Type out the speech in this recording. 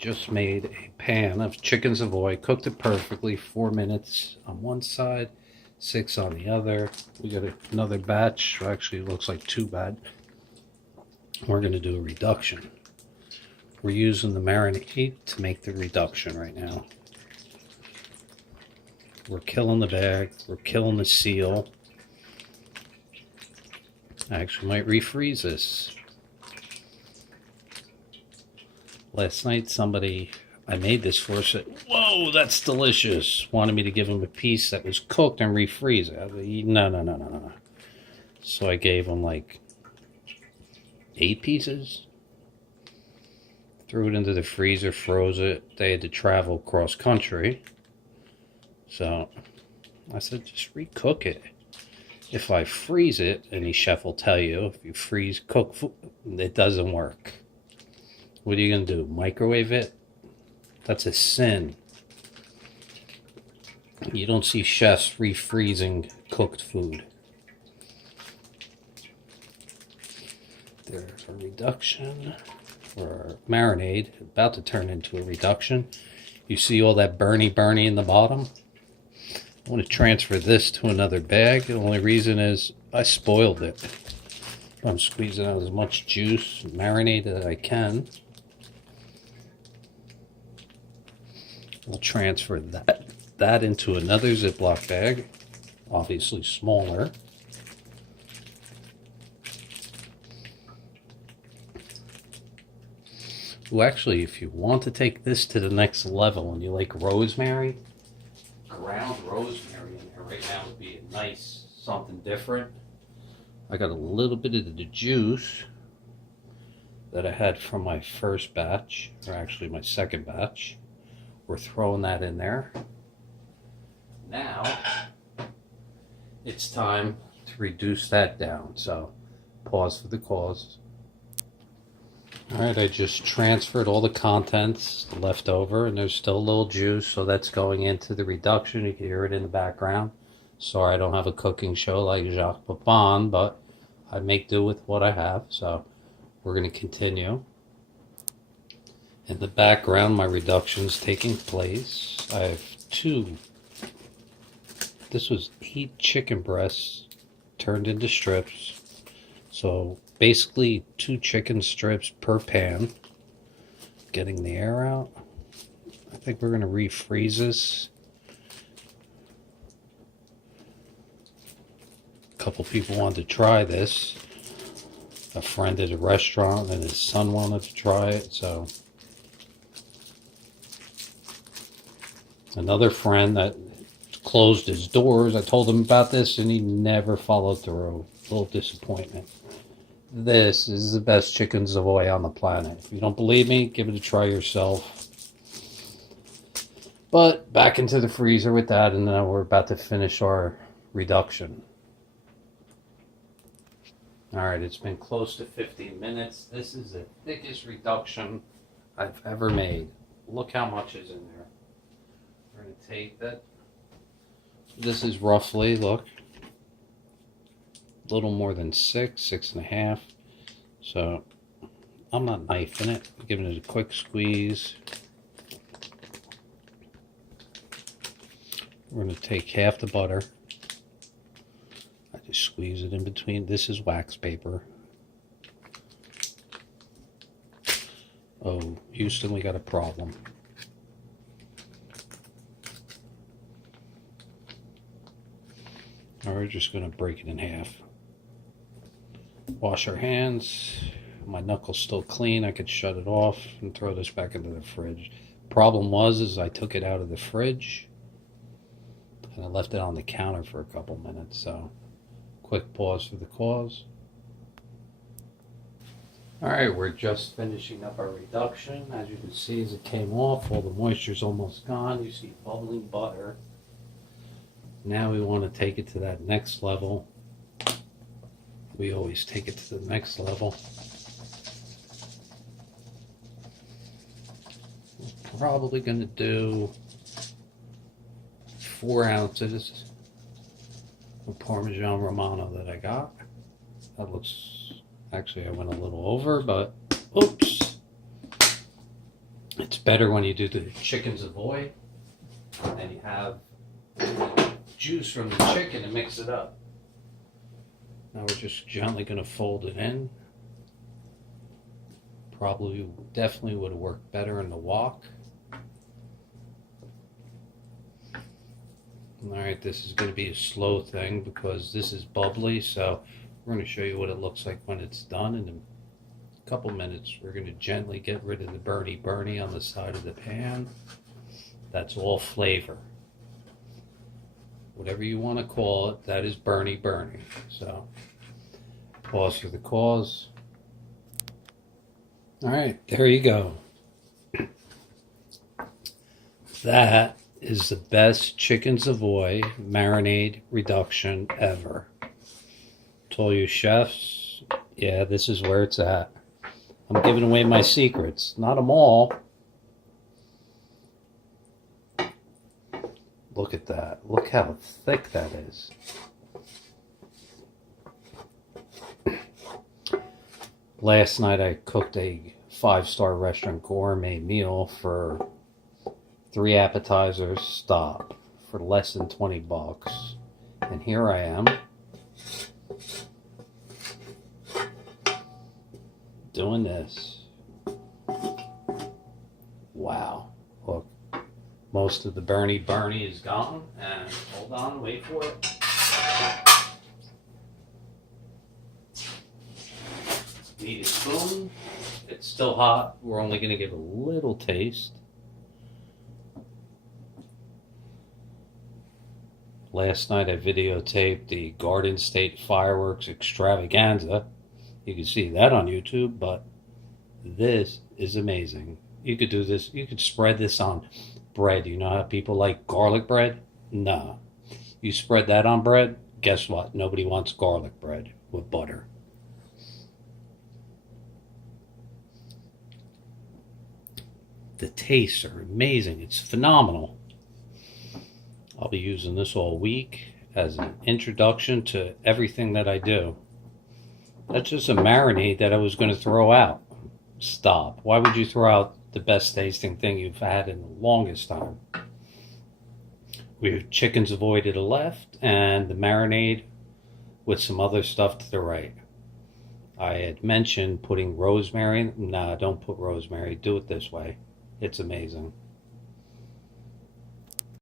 just made a pan of chicken Savoy, cooked it perfectly, 4 minutes on one side, 6 on the other. We got another batch, actually it looks like 2 bad. We're going to do a reduction. We're using the marinade to make the reduction right now. We're killing the bag, we're killing the seal. I actually might refreeze this. Last night somebody I made this for said, "Whoa, that's delicious." Wanted me to give him a piece that was cooked and refreeze it. I was like, no. So I gave him like 8 pieces. Threw it into the freezer, froze it. They had to travel cross country. So I said, just recook it. If I freeze it, any chef will tell you, if you freeze cook food, it doesn't work. What are you going to do? Microwave it? That's a sin. You don't see chefs refreezing cooked food. There's a reduction for our marinade, about to turn into a reduction. You see all that burny in the bottom? I want to transfer this to another bag. The only reason is I spoiled it. I'm squeezing out as much juice, marinade that I can. We'll transfer that into another Ziploc bag, obviously smaller. Well, actually, if you want to take this to the next level and you like rosemary, ground rosemary in there right now would be a nice something different. I got a little bit of the juice that I had from my first batch, or actually my second batch. We're throwing that in there. Now it's time to reduce that down. So pause for the cause. Alright, I just transferred all the contents left over, and there's still a little juice, so that's going into the reduction. You can hear it in the background. Sorry I don't have a cooking show like Jacques Pepin, but I make do with what I have, so we're going to continue. In the background, my reduction's taking place. I have 2. This was 8 chicken breasts turned into strips. So basically 2 chicken strips per pan. Getting the air out. I think we're going to refreeze this. A couple people wanted to try this. A friend at a restaurant and his son wanted to try it, so another friend that closed his doors, I told him about this and he never followed through. A little disappointment. This is the best chicken Savoy on the planet. If you don't believe me, give it a try yourself. But back into the freezer with that, and then we're about to finish our reduction. Alright, it's been close to 15 minutes. This is the thickest reduction I've ever made. Look how much is in there. We're going to take that. This is roughly, look, a little more than 6.5. So I'm not knifing it, I'm giving it a quick squeeze. We're going to take half the butter. I just squeeze it in between. This is wax paper. Oh, Houston, we got a problem. Now we're just going to break it in half. Wash our hands. My knuckle's still clean. I could shut it off and throw this back into the fridge. Problem was I took it out of the fridge and I left it on the counter for a couple minutes. So quick pause for the cause. Alright, we're just finishing up our reduction. As you can see, as it came off, all the moisture's almost gone. You see bubbling butter. Now we want to take it to that next level. We always take it to the next level. We're probably going to do 4 ounces of Parmesan Romano that I got. That looks, actually I went a little over, but oops. It's better when you do the chicken Savoy and you have juice from the chicken and mix it up. Now we're just gently going to fold it in. Definitely would have worked better in the wok. Alright, this is going to be a slow thing because this is bubbly, so we're going to show you what it looks like when it's done. In a couple minutes, we're going to gently get rid of the burny on the side of the pan. That's all flavor. Whatever you want to call it, that is burny. So, pause for the cause. Alright, there you go. That is the best chicken Savoy marinade reduction ever. Told you chefs, yeah, this is where it's at. I'm giving away my secrets. Not them all. Look at that. Look how thick that is. Last night I cooked a 5-star restaurant gourmet meal for 3 appetizers, stop, for less than $20. And here I am doing this. Wow. Look, most of the burny is gone. And hold on, wait for it. Need a spoon. It's still hot. We're only going to give a little taste. Last night I videotaped the Garden State fireworks extravaganza. You can see that on YouTube, but this is amazing. You could do this. You could spread this on bread. You know how people like garlic bread? No. You spread that on bread, guess what? Nobody wants garlic bread with butter. The tastes are amazing. It's phenomenal. I'll be using this all week as an introduction to everything that I do. That's just a marinade that I was going to throw out. Stop. Why would you throw out the best tasting thing you've had in the longest time? We have chicken Savoy to the left and the marinade with some other stuff to the right. I had mentioned putting rosemary. Nah, don't put rosemary. Do it this way. It's amazing.